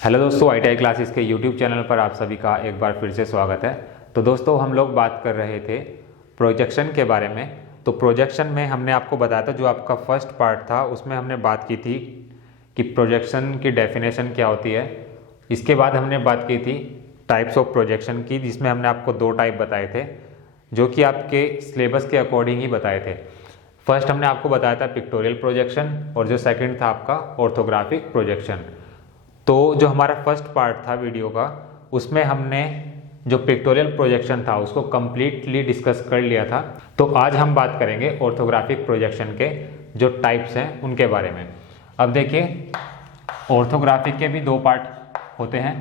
Hello दोस्तों, ITI classes के YouTube channel पर आप सभी का एक बार फिर से स्वागत है। तो दोस्तों, हम लोग बात कर रहे थे प्रोजेक्शन के बारे में। तो प्रोजेक्शन में हमने आपको बताया था, जो आपका फर्स्ट पार्ट था उसमें हमने बात की थी कि प्रोजेक्शन की डेफिनेशन क्या होती है। इसके बाद हमने बात की थी टाइप्स ऑफ प्रोजेक्शन की, जिसमें हमने आपको दो टाइप बताए थे जो कि आपके सिलेबस के अकॉर्डिंग ही बताए थे। फर्स्ट हमने आपको बताया था पिक्टोरियल प्रोजेक्शन और जो सेकंड था आपका ऑर्थोग्राफिक प्रोजेक्शन। तो जो हमारा फर्स्ट पार्ट था वीडियो का, उसमें हमने जो पिक्टोरियल प्रोजेक्शन था उसको कंप्लीटली डिस्कस कर लिया था। तो आज हम बात करेंगे ऑर्थोग्राफिक प्रोजेक्शन के जो टाइप्स हैं उनके बारे में। अब देखिए, ऑर्थोग्राफिक के भी दो पार्ट होते हैं।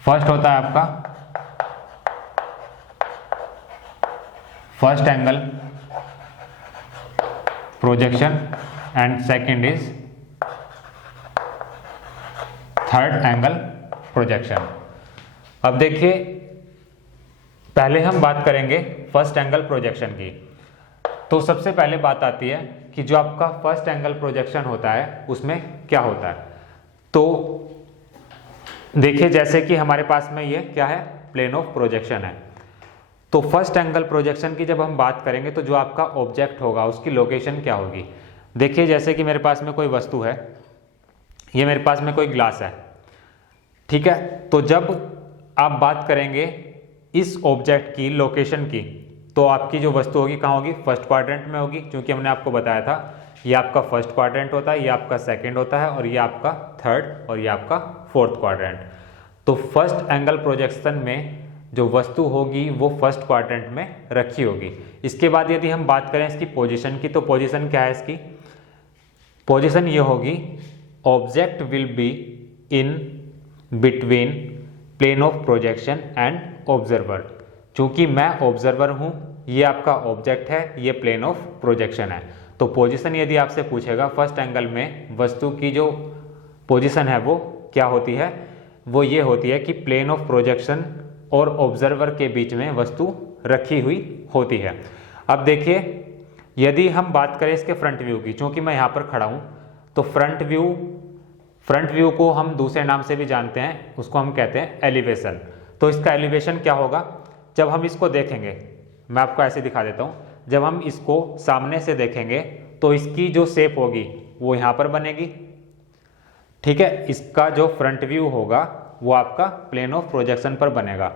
फर्स्ट होता है आपका first angle projection and second is third angle projection. अब देखिए, पहले हम बात करेंगे फर्स्ट एंगल प्रोजेक्शन की। तो सबसे पहले बात आती है कि जो आपका फर्स्ट एंगल प्रोजेक्शन होता है उसमें क्या होता है। तो देखिए, जैसे कि हमारे पास में ये क्या है, प्लेन ऑफ प्रोजेक्शन है। तो फर्स्ट एंगल प्रोजेक्शन की जब हम बात करेंगे तो जो आपका ऑब्जेक्ट होगा उसकी लोकेशन क्या होगी। देखिए, जैसे कि मेरे पास में कोई वस्तु है, ये मेरे पास में कोई ग्लास है, ठीक है। तो जब आप बात करेंगे इस ऑब्जेक्ट की लोकेशन की, तो आपकी जो वस्तु होगी कहाँ होगी, फर्स्ट क्वाड्रेंट में होगी। क्योंकि हमने आपको बताया था ये आपका फर्स्ट क्वाड्रेंट होता है, ये आपका सेकेंड होता है, और ये आपका थर्ड और ये आपका फोर्थ क्वाड्रेंट। तो फर्स्ट एंगल प्रोजेक्शन में जो वस्तु होगी वो फर्स्ट क्वाड्रेंट में रखी होगी। इसके बाद यदि हम बात करें इसकी पोजीशन की, तो पोजीशन क्या है इसकी, पोजीशन ये होगी, object will be in between plane of projection and observer. चूंकि मैं ऑब्जर्वर हूं, ये आपका ऑब्जेक्ट है, ये प्लेन ऑफ प्रोजेक्शन है। तो पोजीशन यदि आपसे पूछेगा फर्स्ट एंगल में वस्तु की जो पोजीशन है वो क्या होती है, वो ये होती है कि प्लेन ऑफ प्रोजेक्शन और ऑब्जर्वर के बीच में वस्तु रखी हुई होती है। अब देखिए, यदि हम बात करें इसके फ्रंट व्यू की, चूंकि मैं यहाँ पर खड़ा हूँ, तो फ्रंट व्यू को हम दूसरे नाम से भी जानते हैं, उसको हम कहते हैं एलिवेशन। तो इसका एलिवेशन क्या होगा, जब हम इसको देखेंगे, मैं आपको ऐसे दिखा देता हूँ, जब हम इसको सामने से देखेंगे तो इसकी जो शेप होगी वो यहाँ पर बनेगी, ठीक है। इसका जो फ्रंट व्यू होगा वो आपका प्लेन ऑफ प्रोजेक्शन पर बनेगा,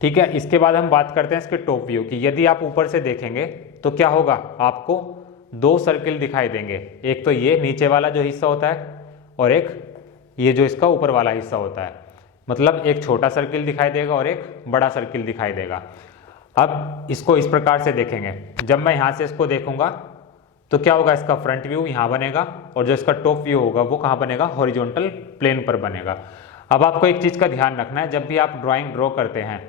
ठीक है। इसके बाद हम बात करते हैं इसके टॉप व्यू की। यदि आप ऊपर से देखेंगे तो क्या होगा, आपको दो सर्किल दिखाई देंगे, एक तो ये नीचे वाला जो हिस्सा होता है और एक ये जो इसका ऊपर वाला हिस्सा होता है। मतलब एक छोटा सर्किल दिखाई देगा और एक बड़ा सर्किल दिखाई देगा। अब इसको इस प्रकार से देखेंगे, जब मैं यहाँ से इसको देखूंगा तो क्या होगा, इसका फ्रंट व्यू यहाँ बनेगा और जो इसका टॉप व्यू होगा वो कहाँ बनेगा, हॉरिजॉन्टल प्लेन पर बनेगा। अब आपको एक चीज़ का ध्यान रखना है, जब भी आप ड्राइंग ड्रॉ करते हैं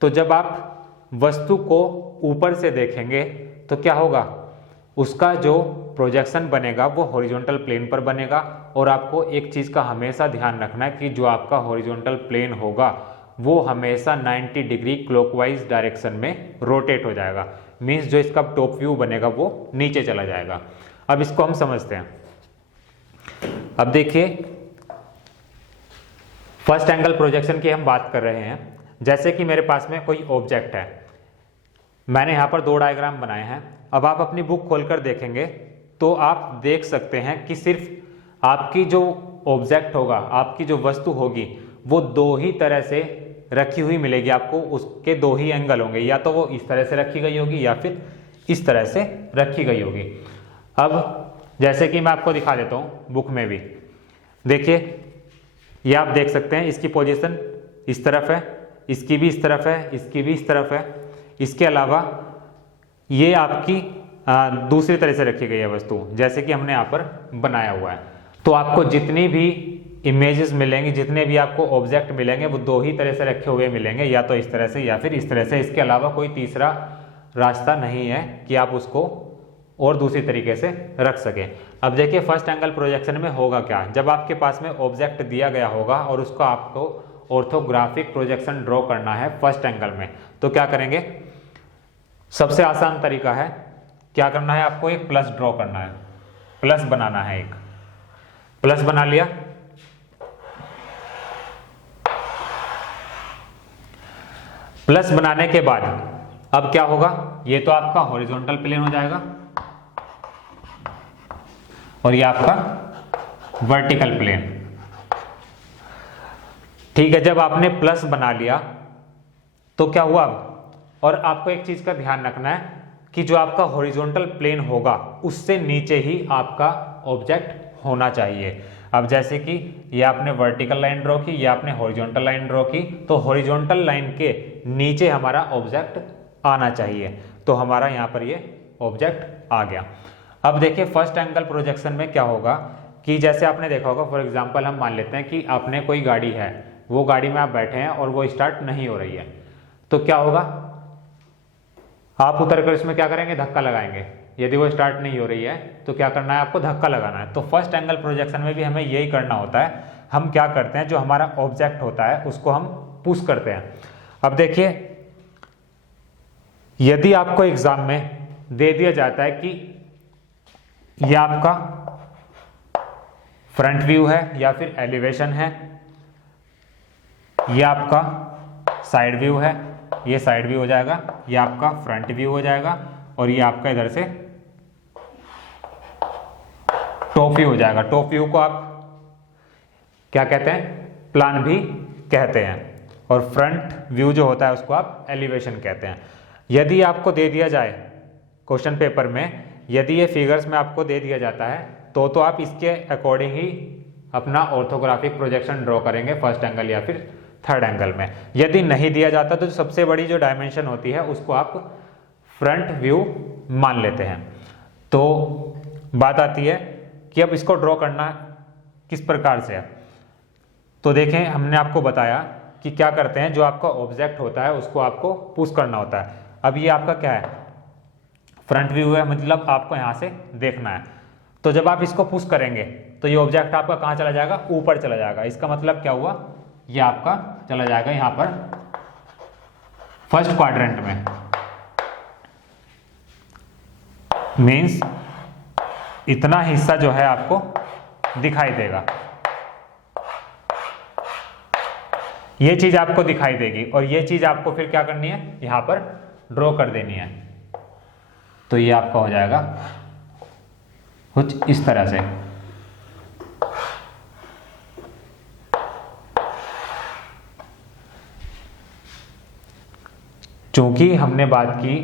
तो जब आप वस्तु को ऊपर से देखेंगे तो क्या होगा, उसका जो प्रोजेक्शन बनेगा वो हॉरिजॉन्टल प्लेन पर बनेगा। और आपको एक चीज़ का हमेशा ध्यान रखना है कि जो आपका हॉरिजॉन्टल प्लेन होगा वो हमेशा 90 डिग्री क्लॉकवाइज डायरेक्शन में रोटेट हो जाएगा। मीन्स जो इसका टॉप व्यू बनेगा वो नीचे चला जाएगा। अब इसको हम समझते हैं। अब देखिए, फर्स्ट एंगल प्रोजेक्शन की हम बात कर रहे हैं। जैसे कि मेरे पास में कोई ऑब्जेक्ट है, मैंने यहाँ पर दो डायग्राम बनाए हैं। अब आप अपनी बुक खोलकर देखेंगे तो आप देख सकते हैं कि सिर्फ आपकी जो ऑब्जेक्ट होगा, आपकी जो वस्तु होगी, वो दो ही तरह से रखी हुई मिलेगी आपको। उसके दो ही एंगल होंगे, या तो वो इस तरह से रखी गई होगी या फिर इस तरह से रखी गई होगी। अब जैसे कि मैं आपको दिखा देता हूँ बुक में भी, देखिए ये आप देख सकते हैं, इसकी पोजीशन इस तरफ है, इसकी भी इस तरफ है, इसकी भी इस तरफ है। इसके अलावा ये आपकी दूसरी तरह से रखी गई है वस्तु, जैसे कि हमने यहाँ पर बनाया हुआ है। तो आपको जितनी भी इमेजेस मिलेंगी, जितने भी आपको ऑब्जेक्ट मिलेंगे, वो दो ही तरह से रखे हुए मिलेंगे, या तो इस तरह से या फिर इस तरह से। इसके अलावा कोई तीसरा रास्ता नहीं है कि आप उसको और दूसरी तरीके से रख सकें। अब देखिए, फर्स्ट एंगल प्रोजेक्शन में होगा क्या, जब आपके पास में ऑब्जेक्ट दिया गया होगा और उसको आपको ऑर्थोग्राफिक प्रोजेक्शन ड्रॉ करना है फर्स्ट एंगल में, तो क्या करेंगे, सबसे आसान तरीका है क्या करना है आपको, एक प्लस ड्रॉ करना है, प्लस बनाना है, एक प्लस बना लिया। प्लस बनाने के बाद अब क्या होगा, ये तो आपका हॉरिजॉन्टल प्लेन हो जाएगा और ये आपका वर्टिकल प्लेन। ठीक है, जब आपने प्लस बना लिया तो क्या हुआ, और आपको एक चीज का ध्यान रखना है कि जो आपका हॉरिजॉन्टल प्लेन होगा उससे नीचे ही आपका ऑब्जेक्ट होना चाहिए। अब जैसे कि ये आपने वर्टिकल लाइन ड्रॉ की, ये आपने हॉरिजॉन्टल लाइन ड्रॉ की, तो हॉरिजॉन्टल लाइन के नीचे हमारा ऑब्जेक्ट आना चाहिए, तो हमारा यहाँ पर ये ऑब्जेक्ट आ गया। अब देखिए फर्स्ट एंगल प्रोजेक्शन में क्या होगा कि जैसे आपने देखा होगा, फॉर एग्जांपल हम मान लेते हैं कि आपने कोई गाड़ी है, वो गाड़ी में आप बैठे हैं और वो स्टार्ट नहीं हो रही है, तो क्या होगा, आप उतर कर इसमें क्या करेंगे, धक्का लगाएंगे। यदि वो स्टार्ट नहीं हो रही है तो क्या करना है, आपको धक्का लगाना है। तो फर्स्ट एंगल प्रोजेक्शन में भी हमें यही करना होता है। हम क्या करते हैं, जो हमारा ऑब्जेक्ट होता है उसको हम पुश करते हैं। अब देखिए यदि आपको एग्जाम में दे दिया जाता है कि यह आपका फ्रंट व्यू है या फिर एलिवेशन है, यह आपका साइड व्यू है, ये साइड व्यू हो जाएगा, ये आपका फ्रंट व्यू हो जाएगा और ये आपका इधर से टॉप व्यू हो जाएगा। टॉप व्यू को आप क्या कहते हैं, प्लान भी कहते हैं, और फ्रंट व्यू जो होता है उसको आप एलिवेशन कहते हैं। यदि आपको दे दिया जाए क्वेश्चन पेपर में, यदि ये फिगर्स में आपको दे दिया जाता है तो आप इसके अकॉर्डिंग ही अपना ऑर्थोग्राफिक प्रोजेक्शन ड्रॉ करेंगे फर्स्ट एंगल या फिर थर्ड एंगल में। यदि नहीं दिया जाता तो सबसे बड़ी जो डायमेंशन होती है उसको आप फ्रंट व्यू मान लेते हैं। तो बात आती है कि अब इसको ड्रॉ करना किस प्रकार से है। तो देखें, हमने आपको बताया कि क्या करते हैं, जो आपका ऑब्जेक्ट होता है उसको आपको पुश करना होता है। अब ये आपका क्या है, फ्रंट व्यू है, मतलब आपको यहाँ से देखना है। तो जब आप इसको पुश करेंगे तो ये ऑब्जेक्ट आपका कहाँ चला जाएगा, ऊपर चला जाएगा। इसका मतलब क्या हुआ, ये आपका चला जाएगा यहाँ पर फर्स्ट क्वाड्रेंट में, मीन्स इतना हिस्सा जो है आपको दिखाई देगा, ये चीज आपको दिखाई देगी और ये चीज आपको फिर क्या करनी है, यहां पर ड्रॉ कर देनी है। तो ये आपका हो जाएगा कुछ इस तरह से। चूंकि हमने बात की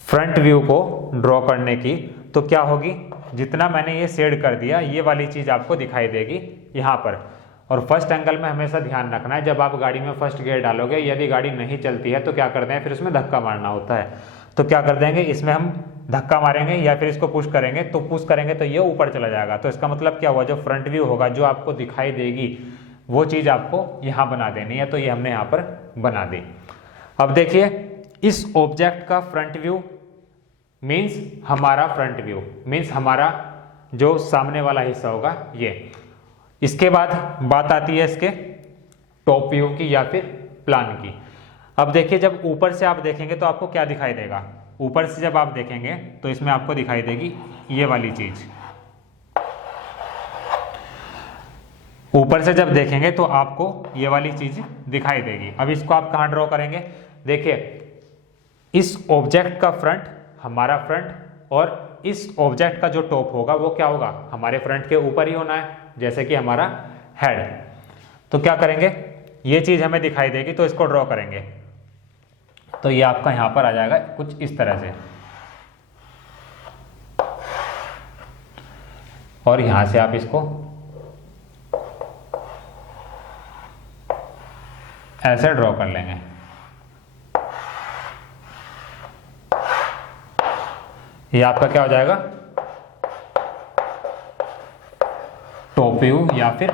फ्रंट व्यू को ड्रॉ करने की, तो क्या होगी, जितना मैंने ये शेड कर दिया ये वाली चीज आपको दिखाई देगी यहाँ पर। और फर्स्ट एंगल में हमेशा ध्यान रखना है, जब आप गाड़ी में फर्स्ट गियर डालोगे, यदि गाड़ी नहीं चलती है तो क्या करते हैं, फिर उसमें धक्का मारना होता है। तो क्या कर देंगे, इसमें हम धक्का मारेंगे या फिर इसको पुश करेंगे, तो पुश करेंगे तो ये ऊपर चला जाएगा। तो इसका मतलब क्या हुआ, जो फ्रंट व्यू होगा, जो आपको दिखाई देगी, वो चीज़ आपको यहाँ बना देनी है। तो ये हमने यहाँ पर बना दी। अब देखिए, इस ऑब्जेक्ट का फ्रंट व्यू मीन्स हमारा फ्रंट व्यू, मीन्स हमारा जो सामने वाला हिस्सा होगा ये। इसके बाद बात आती है इसके टॉप व्यू की या फिर प्लान की। अब देखिए, जब ऊपर से आप देखेंगे तो आपको क्या दिखाई देगा, ऊपर से जब आप देखेंगे तो इसमें आपको दिखाई देगी ये वाली चीज। ऊपर से जब देखेंगे तो आपको ये वाली चीज दिखाई देगी। अब इसको आप कहाँ ड्रॉ करेंगे, देखिए इस ऑब्जेक्ट का फ्रंट हमारा फ्रंट, और इस ऑब्जेक्ट का जो टॉप होगा वो क्या होगा, हमारे फ्रंट के ऊपर ही होना है, जैसे कि हमारा हेड। तो क्या करेंगे, ये चीज हमें दिखाई देगी तो इसको ड्रॉ करेंगे। तो ये आपका यहां पर आ जाएगा कुछ इस तरह से, और यहां से आप इसको ऐसे ड्रॉ कर लेंगे। ये आपका क्या हो जाएगा, टॉप व्यू या फिर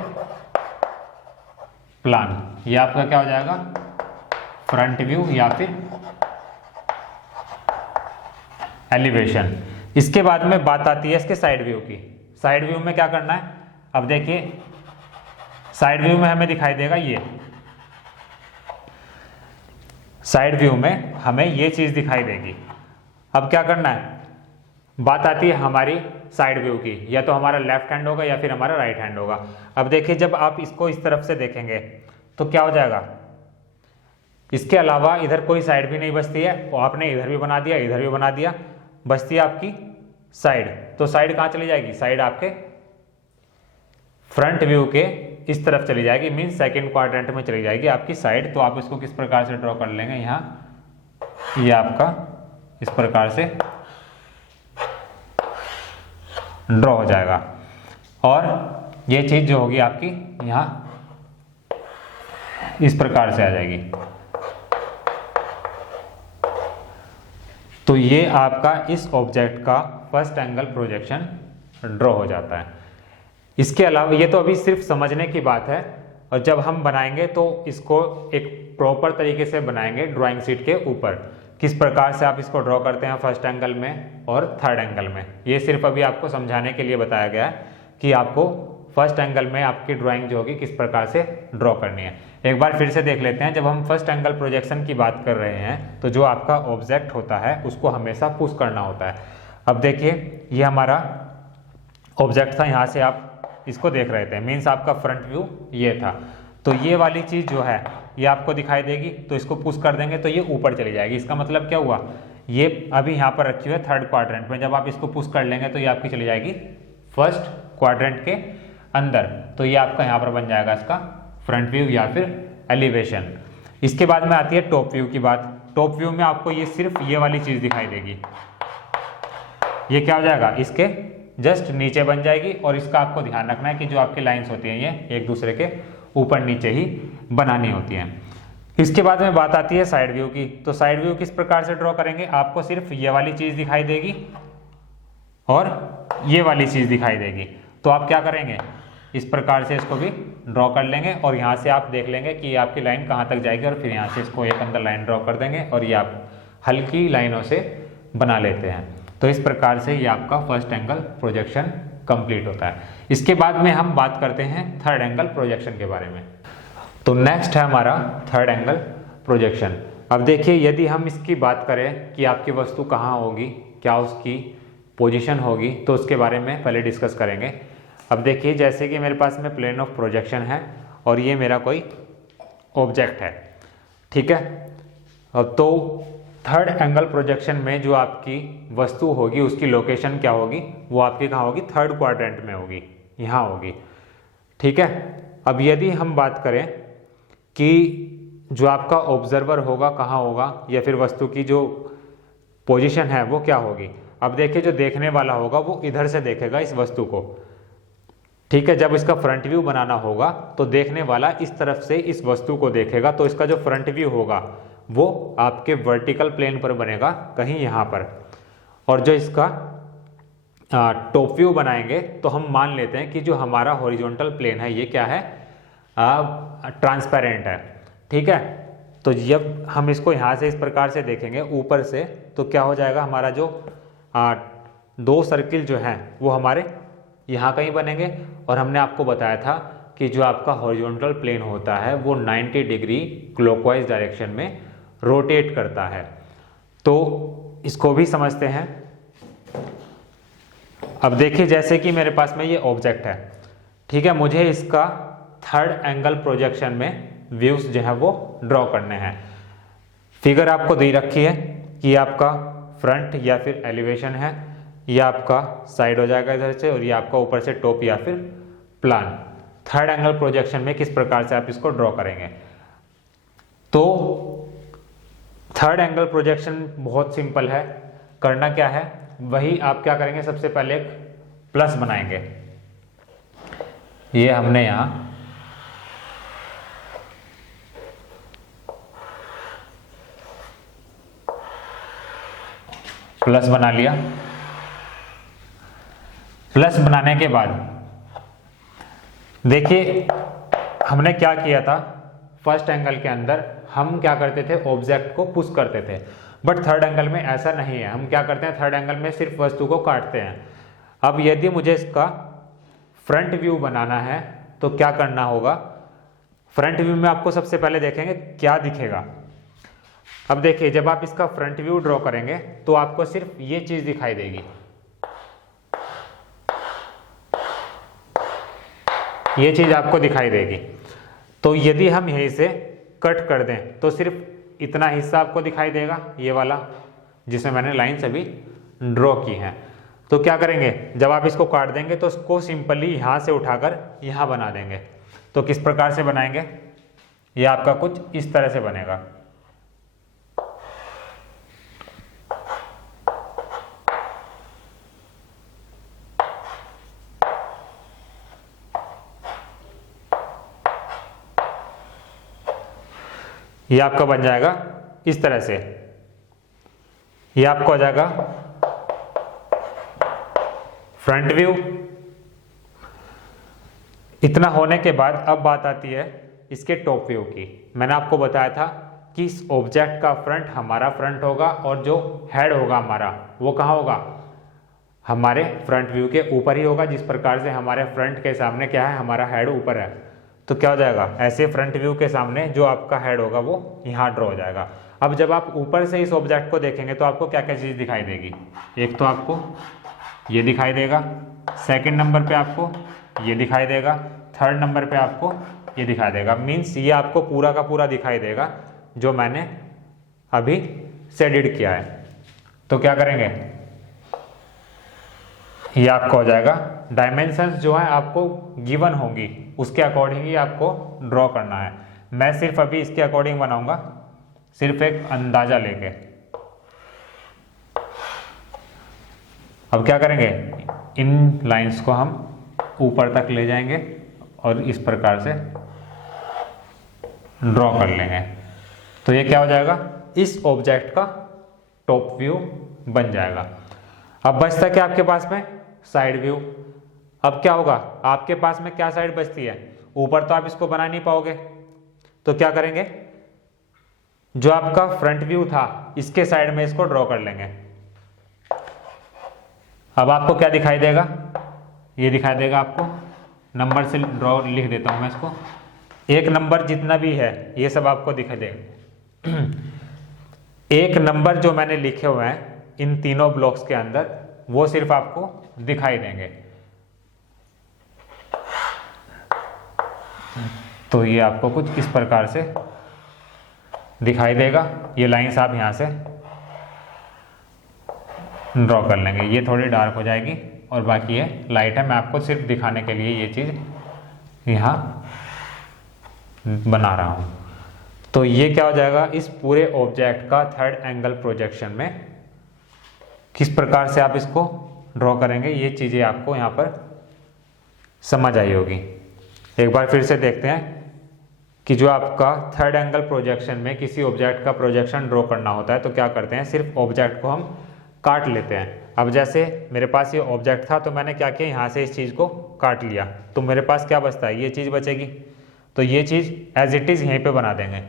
प्लान। ये आपका क्या हो जाएगा, फ्रंट व्यू या फिर एलिवेशन। इसके बाद में बात आती है इसके साइड व्यू की। साइड व्यू में क्या करना है, अब देखिए साइड व्यू में हमें दिखाई देगा ये, साइड व्यू में हमें ये चीज दिखाई देगी। अब क्या करना है, बात आती है हमारी साइड व्यू की, या तो हमारा लेफ्ट हैंड होगा या फिर हमारा राइट हैंड होगा। अब देखिए जब आप इसको इस तरफ से देखेंगे तो क्या हो जाएगा, इसके अलावा इधर कोई साइड भी नहीं बचती है, और आपने इधर भी बना दिया इधर भी बना दिया, बचती है आपकी साइड। तो साइड कहाँ चली जाएगी, साइड आपके फ्रंट व्यू के इस तरफ चली जाएगी, मीन्स सेकंड क्वाड्रेंट में चली जाएगी आपकी साइड। तो आप इसको किस प्रकार से ड्रॉ कर लेंगे, यहाँ ये आपका इस प्रकार से ड्रॉ हो जाएगा, और ये चीज जो होगी आपकी यहाँ इस प्रकार से आ जाएगी। तो ये आपका इस ऑब्जेक्ट का फर्स्ट एंगल प्रोजेक्शन ड्रॉ हो जाता है। इसके अलावा ये तो अभी सिर्फ समझने की बात है, और जब हम बनाएंगे तो इसको एक प्रॉपर तरीके से बनाएंगे ड्राइंग शीट के ऊपर, किस प्रकार से आप इसको ड्रॉ करते हैं फर्स्ट एंगल में और थर्ड एंगल में। ये सिर्फ अभी आपको समझाने के लिए बताया गया है कि आपको फर्स्ट एंगल में आपकी ड्राइंग जो होगी किस प्रकार से ड्रॉ करनी है। एक बार फिर से देख लेते हैं, जब हम फर्स्ट एंगल प्रोजेक्शन की बात कर रहे हैं तो जो आपका ऑब्जेक्ट होता है उसको हमेशा पुश करना होता है। अब देखिए ये हमारा ऑब्जेक्ट था, यहाँ से आप इसको देख रहे थे, मीन्स आपका फ्रंट व्यू ये था। तो ये वाली चीज़ जो है ये आपको दिखाई देगी, तो इसको पुश कर देंगे तो ये ऊपर चली जाएगी। इसका मतलब क्या हुआ, ये अभी यहाँ पर रखी हुई है थर्ड क्वाड्रेंट में, जब आप इसको पुश कर लेंगे तो ये आपकी चली जाएगी फर्स्ट क्वाड्रेंट के अंदर। तो ये आपका यहाँ पर बन जाएगा इसका फ्रंट व्यू या फिर एलिवेशन। इसके बाद में आती है टॉप व्यू की बात। टॉप व्यू में आपको ये सिर्फ ये वाली चीज़ दिखाई देगी, ये क्या हो जाएगा, इसके जस्ट नीचे बन जाएगी, और इसका आपको ध्यान रखना है कि जो आपकी लाइंस होती हैं ये एक दूसरे के ऊपर नीचे ही बनानी होती हैं। इसके बाद में बात आती है साइड व्यू की। तो साइड व्यू किस प्रकार से ड्रॉ करेंगे, आपको सिर्फ ये वाली चीज़ दिखाई देगी और ये वाली चीज़ दिखाई देगी। तो आप क्या करेंगे, इस प्रकार से इसको भी ड्रॉ कर लेंगे, और यहाँ से आप देख लेंगे कि आपकी लाइन कहाँ तक जाएगी, और फिर यहाँ से इसको एक अंदर लाइन ड्रॉ कर देंगे, और ये आप हल्की लाइनों से बना लेते हैं। तो इस प्रकार से ये आपका फर्स्ट एंगल प्रोजेक्शन कंप्लीट होता है। इसके बाद में हम बात करते हैं थर्ड एंगल प्रोजेक्शन के बारे में। तो नेक्स्ट है हमारा थर्ड एंगल प्रोजेक्शन। अब देखिए यदि हम इसकी बात करें कि आपकी वस्तु कहाँ होगी, क्या उसकी पोजीशन होगी, तो उसके बारे में पहले डिस्कस करेंगे। अब देखिए जैसे कि मेरे पास में प्लेन ऑफ प्रोजेक्शन है और ये मेरा कोई ऑब्जेक्ट है, ठीक है। अब तो थर्ड एंगल प्रोजेक्शन में जो आपकी वस्तु होगी उसकी लोकेशन क्या होगी, वो आपकी कहाँ होगी, थर्ड क्वाड्रेंट में होगी, यहाँ होगी, ठीक है। अब यदि हम बात करें कि जो आपका ऑब्जर्वर होगा कहाँ होगा, या फिर वस्तु की जो पोजीशन है वो क्या होगी। अब देखिए जो देखने वाला होगा वो इधर से देखेगा इस वस्तु को, ठीक है। जब इसका फ्रंट व्यू बनाना होगा तो देखने वाला इस तरफ से इस वस्तु को देखेगा, तो इसका जो फ्रंट व्यू होगा वो आपके वर्टिकल प्लेन पर बनेगा कहीं यहाँ पर। और जो इसका टॉप व्यू बनाएंगे तो हम मान लेते हैं कि जो हमारा हॉरिजॉन्टल प्लेन है ये क्या है, ट्रांसपेरेंट है, ठीक है। तो जब हम इसको यहाँ से इस प्रकार से देखेंगे ऊपर से, तो क्या हो जाएगा, हमारा जो दो सर्किल जो हैं वो हमारे यहाँ कहीं बनेंगे। और हमने आपको बताया था कि जो आपका हॉरिजॉन्टल प्लेन होता है वो 90 डिग्री क्लॉकवाइज डायरेक्शन में रोटेट करता है। तो इसको भी समझते हैं। अब देखिए जैसे कि मेरे पास में ये ऑब्जेक्ट है, ठीक है, मुझे इसका थर्ड एंगल प्रोजेक्शन में व्यूज जो है वो ड्रॉ करने हैं। फिगर आपको दे रखी है कि आपका फ्रंट या फिर एलिवेशन है, ये आपका साइड हो जाएगा इधर से, और ये आपका ऊपर से टॉप या फिर प्लान। थर्ड एंगल प्रोजेक्शन में किस प्रकार से आप इसको ड्रॉ करेंगे, तो थर्ड एंगल प्रोजेक्शन बहुत सिंपल है। करना क्या है, वही आप क्या करेंगे, सबसे पहले एक प्लस बनाएंगे। ये हमने यहां प्लस बना लिया। प्लस बनाने के बाद देखिए हमने क्या किया था, फर्स्ट एंगल के अंदर हम क्या करते थे, ऑब्जेक्ट को पुश करते थे। बट थर्ड एंगल में ऐसा नहीं है, हम क्या करते हैं, थर्ड एंगल में सिर्फ वस्तु को काटते हैं। अब यदि मुझे इसका फ्रंट व्यू बनाना है तो क्या करना होगा, फ्रंट व्यू में आपको सबसे पहले देखेंगे क्या दिखेगा। अब देखिए जब आप इसका फ्रंट व्यू ड्रॉ करेंगे तो आपको सिर्फ ये चीज़ दिखाई देगी, ये चीज़ आपको दिखाई देगी। तो यदि हम यहीं से कट कर दें तो सिर्फ इतना हिस्सा आपको दिखाई देगा, ये वाला जिसमें मैंने लाइन्स अभी ड्रॉ की हैं। तो क्या करेंगे, जब आप इसको काट देंगे तो उसको सिंपली यहाँ से उठाकर यहाँ बना देंगे। तो किस प्रकार से बनाएंगे, ये आपका कुछ इस तरह से बनेगा। ये आपका बन जाएगा इस तरह से, ये आपको आ जाएगा फ्रंट व्यू। इतना होने के बाद अब बात आती है इसके टॉप व्यू की। मैंने आपको बताया था कि इस ऑब्जेक्ट का फ्रंट हमारा फ्रंट होगा और जो हेड होगा हमारा वो कहाँ होगा, हमारे फ्रंट व्यू के ऊपर ही होगा। जिस प्रकार से हमारे फ्रंट के सामने क्या है, हमारा हेड ऊपर है, तो क्या हो जाएगा, ऐसे फ्रंट व्यू के सामने जो आपका हेड होगा वो यहाँ ड्रॉ हो जाएगा। अब जब आप ऊपर से इस ऑब्जेक्ट को देखेंगे तो आपको क्या क्या चीज़ दिखाई देगी, एक तो आपको ये दिखाई देगा, सेकंड नंबर पे आपको ये दिखाई देगा, थर्ड नंबर पे आपको ये दिखाई देगा। मीन्स ये आपको पूरा का पूरा दिखाई देगा जो मैंने अभी से एडिट किया है। तो क्या करेंगे, ये आपको हो जाएगा, डायमेंशंस जो है आपको गिवन होंगी उसके अकॉर्डिंग ही आपको ड्रॉ करना है। मैं सिर्फ अभी इसके अकॉर्डिंग बनाऊंगा, सिर्फ एक अंदाजा लेके। अब क्या करेंगे, इन लाइंस को हम ऊपर तक ले जाएंगे और इस प्रकार से ड्रॉ कर लेंगे। तो ये क्या हो जाएगा, इस ऑब्जेक्ट का टॉप व्यू बन जाएगा। अब बचता क्या आपके पास में, साइड व्यू। अब क्या होगा, आपके पास में क्या साइड बचती है, ऊपर तो आप इसको बना नहीं पाओगे, तो क्या करेंगे, जो आपका फ्रंट व्यू था इसके साइड में इसको ड्रॉ कर लेंगे। अब आपको क्या दिखाई देगा, ये दिखाई देगा आपको, नंबर से ड्रॉ लिख देता हूं मैं इसको, एक नंबर जितना भी है ये सब आपको दिखाई देगा। एक नंबर जो मैंने लिखे हुए हैं इन तीनों ब्लॉक्स के अंदर वो सिर्फ आपको दिखाई देंगे। तो ये आपको कुछ इस प्रकार से दिखाई देगा। ये लाइंस आप यहां से ड्रॉ कर लेंगे, ये थोड़ी डार्क हो जाएगी और बाकी ये लाइट है। मैं आपको सिर्फ दिखाने के लिए ये चीज़ यहाँ बना रहा हूँ। तो ये क्या हो जाएगा, इस पूरे ऑब्जेक्ट का थर्ड एंगल प्रोजेक्शन में किस प्रकार से आप इसको ड्रॉ करेंगे, ये चीज़ें आपको यहाँ पर समझ आई होगी। एक बार फिर से देखते हैं कि जो आपका थर्ड एंगल प्रोजेक्शन में किसी ऑब्जेक्ट का प्रोजेक्शन ड्रॉ करना होता है तो क्या करते हैं, सिर्फ ऑब्जेक्ट को हम काट लेते हैं। अब जैसे मेरे पास ये ऑब्जेक्ट था तो मैंने क्या किया, यहाँ से इस चीज़ को काट लिया, तो मेरे पास क्या बचता है, ये चीज़ बचेगी। तो ये चीज़ एज इट इज़ यहीं पे बना देंगे,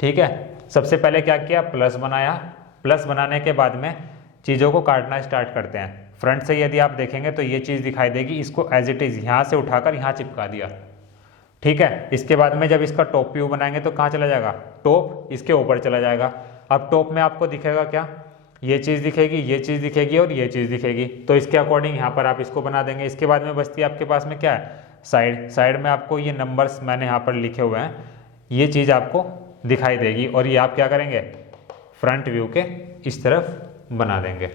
ठीक है। सबसे पहले क्या किया, प्लस बनाया, प्लस बनाने के बाद में चीज़ों को काटना स्टार्ट करते हैं। फ्रंट से यदि आप देखेंगे तो ये चीज़ दिखाई देगी, इसको एज इट इज़ यहाँ से उठाकर यहाँ चिपका दिया, ठीक है। इसके बाद में जब इसका टॉप व्यू बनाएंगे तो कहाँ चला जाएगा, टॉप इसके ऊपर चला जाएगा। अब टॉप में आपको दिखेगा क्या, ये चीज़ दिखेगी, ये चीज़ दिखेगी और ये चीज़ दिखेगी। तो इसके अकॉर्डिंग यहाँ पर आप इसको बना देंगे। इसके बाद में बचती है आपके पास में क्या है, साइड। साइड में आपको ये नंबर्स मैंने यहाँ पर लिखे हुए हैं, ये चीज़ आपको दिखाई देगी और ये आप क्या करेंगे, फ्रंट व्यू के इस तरफ बना देंगे।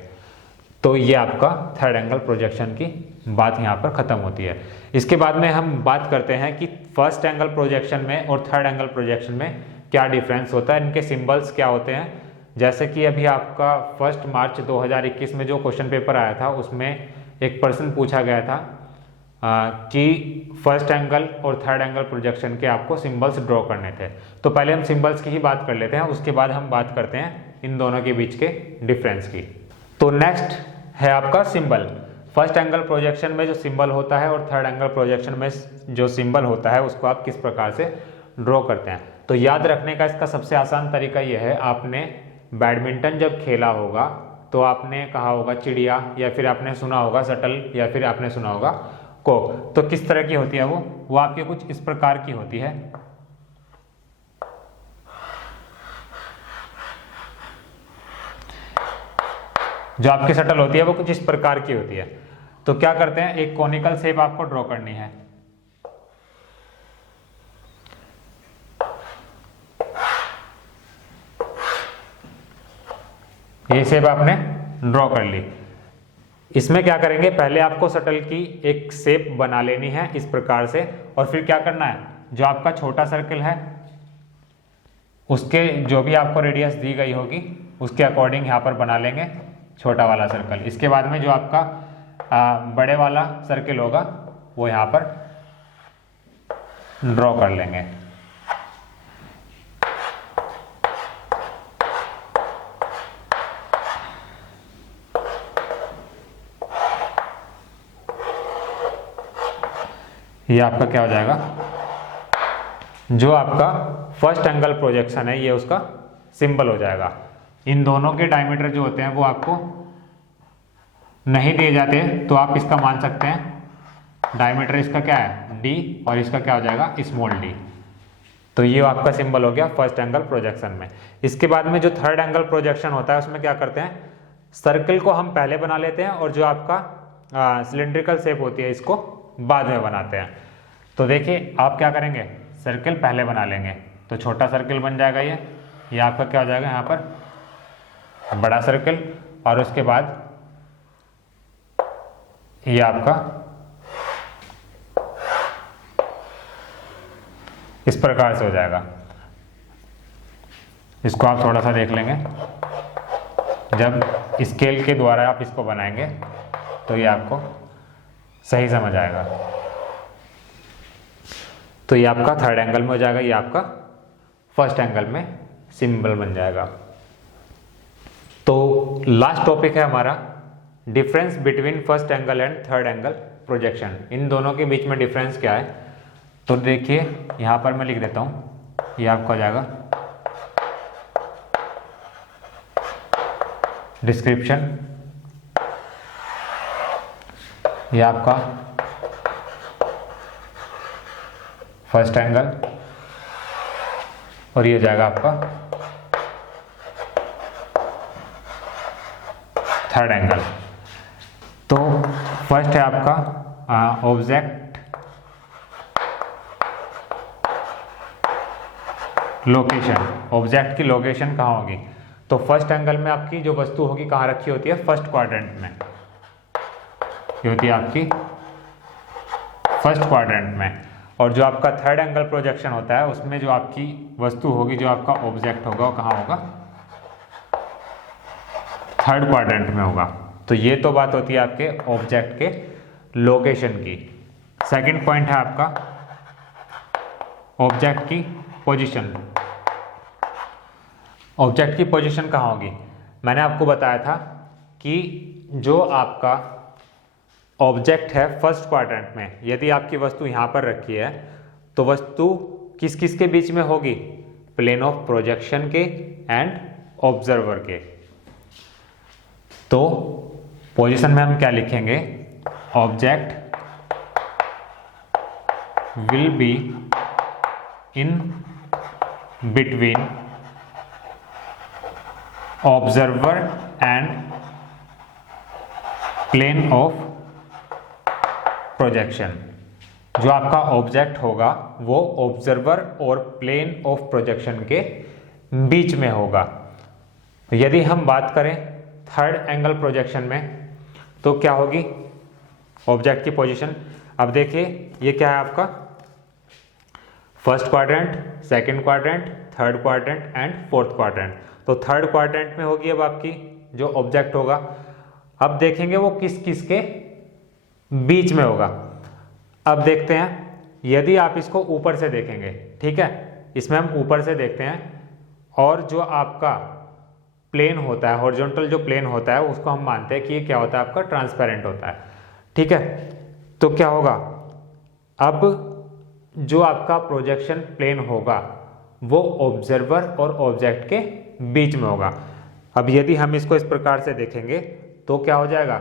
तो ये आपका थर्ड एंगल प्रोजेक्शन की बात यहाँ पर ख़त्म होती है। इसके बाद में हम बात करते हैं कि फर्स्ट एंगल प्रोजेक्शन में और थर्ड एंगल प्रोजेक्शन में क्या डिफरेंस होता है, इनके सिंबल्स क्या होते हैं। जैसे कि अभी आपका 1 मार्च 2021 में जो क्वेश्चन पेपर आया था उसमें एक प्रश्न पूछा गया था कि फर्स्ट एंगल और थर्ड एंगल प्रोजेक्शन के आपको सिंबल्स ड्रॉ करने थे। तो पहले हम सिंबल्स की ही बात कर लेते हैं, उसके बाद हम बात करते हैं इन दोनों के बीच के डिफरेंस की। तो नेक्स्ट है आपका सिंबल। फर्स्ट एंगल प्रोजेक्शन में जो सिंबल होता है और थर्ड एंगल प्रोजेक्शन में जो सिंबल होता है उसको आप किस प्रकार से ड्रॉ करते हैं। तो याद रखने का इसका सबसे आसान तरीका यह है, आपने बैडमिंटन जब खेला होगा तो आपने कहा होगा चिड़िया, या फिर आपने सुना होगा शटल, या फिर आपने सुना होगा कोक। तो किस तरह की होती है वो आपके कुछ इस प्रकार की होती है। जो आपकी शटल होती है वो कुछ इस प्रकार की होती है। तो क्या करते हैं, एक कॉनिकल शेप आपको ड्रॉ करनी है, ये शेप आपने ड्रॉ कर ली। इसमें क्या करेंगे, पहले आपको शटल की एक शेप बना लेनी है इस प्रकार से, और फिर क्या करना है, जो आपका छोटा सर्कल है उसके जो भी आपको रेडियस दी गई होगी उसके अकॉर्डिंग यहाँ पर बना लेंगे छोटा वाला सर्कल। इसके बाद में जो आपका बड़े वाला सर्कल होगा वो यहाँ पर ड्रॉ कर लेंगे। ये आपका क्या हो जाएगा, जो आपका फर्स्ट एंगल प्रोजेक्शन है ये उसका सिंबल हो जाएगा। इन दोनों के डायमीटर जो होते हैं वो आपको नहीं दिए जाते, तो आप इसका मान सकते हैं डायमीटर इसका क्या है d, और इसका क्या हो जाएगा स्मॉल d। तो ये आपका सिंबल हो गया फर्स्ट एंगल प्रोजेक्शन में। इसके बाद में जो थर्ड एंगल प्रोजेक्शन होता है उसमें क्या करते हैं, सर्कल को हम पहले बना लेते हैं और जो आपका सिलेंड्रिकल शेप होती है इसको बाद में बनाते हैं। तो देखिए आप क्या करेंगे, सर्कल पहले बना लेंगे, तो छोटा सर्कल बन जाएगा ये आपका क्या हो जाएगा यहाँ पर बड़ा सर्कल, और उसके बाद ये आपका इस प्रकार से हो जाएगा। इसको आप थोड़ा सा देख लेंगे, जब स्केल के द्वारा आप इसको बनाएंगे तो ये आपको सही समझ आएगा। तो ये आपका थर्ड एंगल में हो जाएगा, ये आपका फर्स्ट एंगल में सिंबल बन जाएगा। तो लास्ट टॉपिक है हमारा difference between first angle and third angle projection. इन दोनों के बीच में डिफरेंस क्या है, तो देखिए यहाँ पर मैं लिख देता हूँ, ये आपका हो जाएगा डिस्क्रिप्शन, ये आपका फर्स्ट एंगल, और ये हो जाएगा आपका थर्ड एंगल। तो फर्स्ट है आपका ऑब्जेक्ट लोकेशन, ऑब्जेक्ट की लोकेशन कहाँ होगी, तो फर्स्ट एंगल में आपकी जो वस्तु होगी कहाँ रखी होती है, फर्स्ट क्वाड्रेंट में, ये होती है आपकी फर्स्ट क्वाड्रेंट में। और जो आपका थर्ड एंगल प्रोजेक्शन होता है उसमें जो आपकी वस्तु होगी, जो आपका ऑब्जेक्ट होगा वो कहाँ होगा, थर्ड क्वाड्रेंट में होगा। तो ये तो बात होती है आपके ऑब्जेक्ट के लोकेशन की। सेकंड पॉइंट है आपका ऑब्जेक्ट की पोजीशन। ऑब्जेक्ट की पोजीशन कहाँ होगी, मैंने आपको बताया था कि जो आपका ऑब्जेक्ट है फर्स्ट क्वाड्रेंट में, यदि आपकी वस्तु यहाँ पर रखी है तो वस्तु किस किस के बीच में होगी, प्लेन ऑफ प्रोजेक्शन के एंड ऑब्जर्वर के। तो पोजीशन में हम क्या लिखेंगे, object will be in between observer and plane of projection. जो आपका ऑब्जेक्ट होगा वो ऑब्जर्वर और प्लेन ऑफ प्रोजेक्शन के बीच में होगा। यदि हम बात करें थर्ड एंगल प्रोजेक्शन में तो क्या होगी ऑब्जेक्ट की पोजीशन। अब देखिए ये क्या है आपका first quadrant, second quadrant, third quadrant and fourth quadrant. तो थर्ड क्वाड्रेंट में होगी अब आपकी जो ऑब्जेक्ट होगा। अब देखेंगे वो किस किस के बीच में होगा। अब देखते हैं यदि आप इसको ऊपर से देखेंगे, ठीक है, इसमें हम ऊपर से देखते हैं, और जो आपका प्लेन होता है हॉरिजॉन्टल जो प्लेन होता है उसको हम मानते हैं कि ये क्या होता है आपका ट्रांसपेरेंट होता है, ठीक है। तो क्या होगा, अब जो आपका प्रोजेक्शन प्लेन होगा वो ऑब्जर्वर और ऑब्जेक्ट के बीच में होगा। अब यदि हम इसको इस प्रकार से देखेंगे तो क्या हो जाएगा,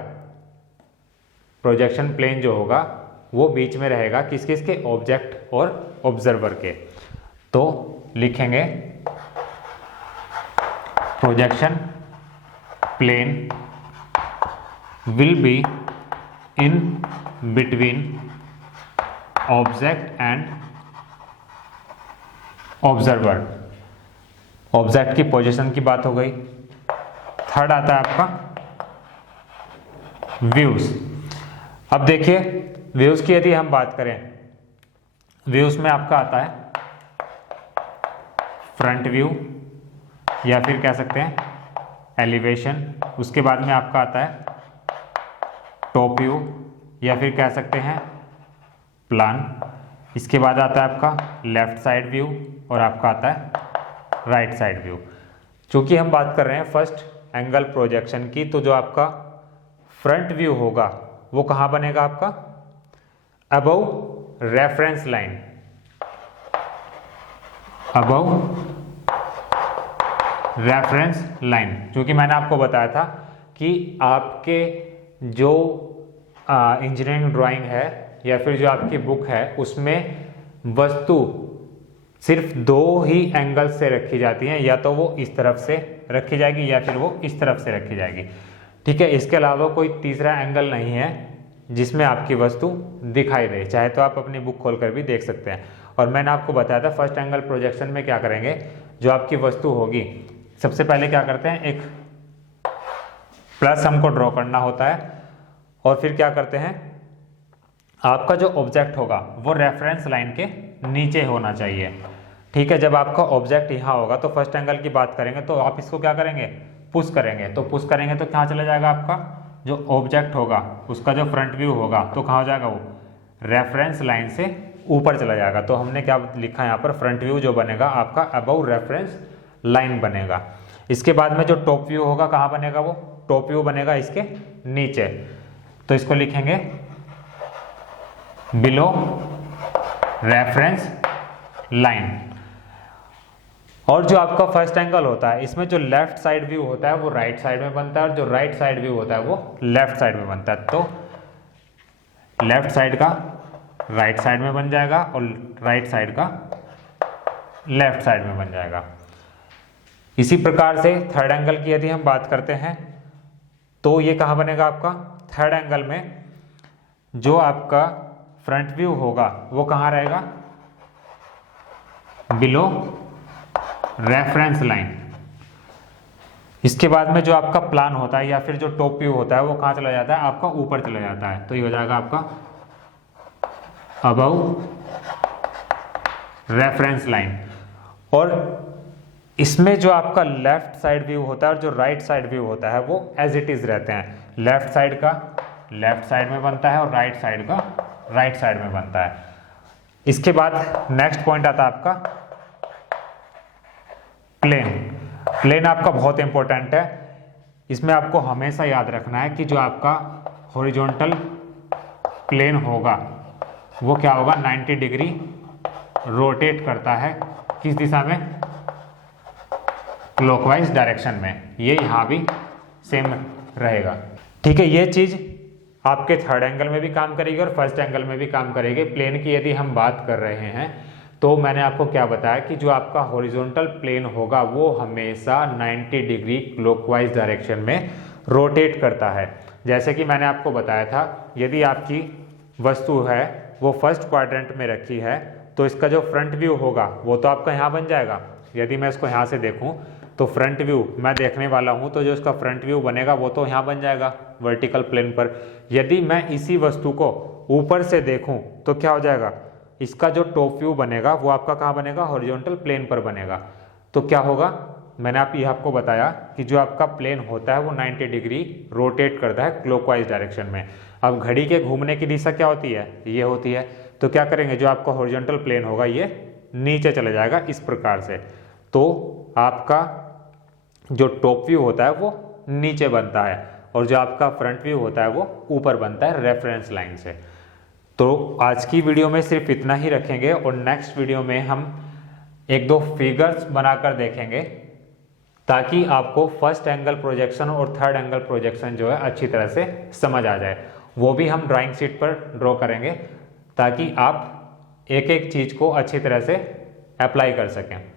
प्रोजेक्शन प्लेन जो होगा वो बीच में रहेगा किस किस के, ऑब्जेक्ट और ऑब्जर्वर के। तो लिखेंगे projection plane will be in between object and observer. Object की पोजीशन की बात हो गई। थर्ड आता है आपका व्यूज। अब देखिए व्यूज की यदि हम बात करें, व्यूज में आपका आता है फ्रंट व्यू या फिर कह सकते हैं एलिवेशन, उसके बाद में आपका आता है टॉप व्यू या फिर कह सकते हैं प्लान, इसके बाद आता है आपका लेफ्ट साइड व्यू और आपका आता है राइट साइड व्यू। चूंकि हम बात कर रहे हैं फर्स्ट एंगल प्रोजेक्शन की, तो जो आपका फ्रंट व्यू होगा वो कहाँ बनेगा आपका, above reference line, above reference line. क्योंकि मैंने आपको बताया था कि आपके जो इंजीनियरिंग ड्राइंग है या फिर जो आपकी बुक है उसमें वस्तु सिर्फ दो ही एंगल से रखी जाती हैं, या तो वो इस तरफ से रखी जाएगी या फिर वो इस तरफ से रखी जाएगी, ठीक है। इसके अलावा कोई तीसरा एंगल नहीं है जिसमें आपकी वस्तु दिखाई दे। चाहे तो आप अपनी बुक खोलकर भी देख सकते हैं। और मैंने आपको बताया था फर्स्ट एंगल प्रोजेक्शन में क्या करेंगे, जो आपकी वस्तु होगी सबसे पहले क्या करते हैं, एक प्लस हमको ड्रॉ करना होता है और फिर क्या करते हैं, आपका जो ऑब्जेक्ट होगा वो रेफरेंस लाइन के नीचे होना चाहिए, ठीक है। जब आपका ऑब्जेक्ट यहाँ होगा तो फर्स्ट एंगल की बात करेंगे तो आप इसको क्या करेंगे, पुश करेंगे। तो पुश करेंगे तो कहाँ चला जाएगा, आपका जो ऑब्जेक्ट होगा उसका जो फ्रंट व्यू होगा तो कहाँ हो जाएगा, वो रेफरेंस लाइन से ऊपर चला जाएगा। तो हमने क्या लिखा है यहाँ पर, फ्रंट व्यू जो बनेगा आपका अबव रेफरेंस लाइन बनेगा। इसके बाद में जो टॉप व्यू होगा कहाँ बनेगा, वो टॉप व्यू बनेगा इसके नीचे, तो इसको लिखेंगे बिलो रेफरेंस लाइन। और जो आपका फर्स्ट एंगल होता है इसमें जो लेफ्ट साइड व्यू होता है वो राइट साइड में बनता है और जो राइट साइड व्यू होता है वो लेफ्ट साइड में बनता है। तो लेफ्ट साइड का राइट साइड में बन जाएगा और राइट साइड का लेफ्ट साइड में बन जाएगा। इसी प्रकार से थर्ड एंगल की यदि हम बात करते हैं तो ये कहाँ बनेगा आपका, थर्ड एंगल में जो आपका फ्रंट व्यू होगा वो कहाँ रहेगा, बिलो रेफरेंस लाइन। इसके बाद में जो आपका प्लान होता है या फिर जो टॉप व्यू होता है वो कहाँ चला जाता है, आपका ऊपर चला जाता है। तो ये हो जाएगा आपका अबव रेफरेंस लाइन। और इसमें जो आपका लेफ्ट साइड व्यू होता है और जो राइट साइड व्यू होता है वो एज इट इज रहते हैं। लेफ्ट साइड का लेफ्ट साइड में बनता है और राइट साइड का राइट साइड में बनता है। इसके बाद नेक्स्ट पॉइंट आता है आपका प्लेन। प्लेन आपका बहुत इंपॉर्टेंट है, इसमें आपको हमेशा याद रखना है कि जो आपका हॉरिजॉन्टल प्लेन होगा वो क्या होगा, 90 डिग्री रोटेट करता है, किस दिशा में, क्लॉकवाइज डायरेक्शन में। ये यहाँ भी सेम रहेगा, ठीक है। ये चीज आपके थर्ड एंगल में भी काम करेगी और फर्स्ट एंगल में भी काम करेगी। प्लेन की यदि हम बात कर रहे हैं तो मैंने आपको क्या बताया कि जो आपका हॉरिजॉन्टल प्लेन होगा वो हमेशा 90 डिग्री क्लॉकवाइज डायरेक्शन में रोटेट करता है। जैसे कि मैंने आपको बताया था, यदि आपकी वस्तु है वो फर्स्ट क्वाड्रेंट में रखी है तो इसका जो फ्रंट व्यू होगा वो तो आपका यहाँ बन जाएगा। यदि मैं इसको यहाँ से देखूँ तो फ्रंट व्यू मैं देखने वाला हूँ, तो जो इसका फ्रंट व्यू बनेगा वो तो यहाँ बन जाएगा वर्टिकल प्लेन पर। यदि मैं इसी वस्तु को ऊपर से देखूँ तो क्या हो जाएगा, इसका जो टॉप व्यू बनेगा वो आपका कहाँ बनेगा, हॉरिजॉन्टल प्लेन पर बनेगा। तो क्या होगा, मैंने आपको बताया कि जो आपका प्लेन होता है वो 90 डिग्री रोटेट करता है क्लॉकवाइज डायरेक्शन में। अब घड़ी के घूमने की दिशा क्या होती है, ये होती है। तो क्या करेंगे, जो आपका हॉरिजॉन्टल प्लेन होगा ये नीचे चले जाएगा इस प्रकार से। तो आपका जो टॉप व्यू होता है वो नीचे बनता है और जो आपका फ्रंट व्यू होता है वो ऊपर बनता है रेफरेंस लाइन से। तो आज की वीडियो में सिर्फ इतना ही रखेंगे और नेक्स्ट वीडियो में हम एक दो फिगर्स बनाकर देखेंगे ताकि आपको फर्स्ट एंगल प्रोजेक्शन और थर्ड एंगल प्रोजेक्शन जो है अच्छी तरह से समझ आ जाए। वो भी हम ड्राइंग शीट पर ड्रॉ करेंगे ताकि आप एक एक चीज़ को अच्छी तरह से अप्लाई कर सकें।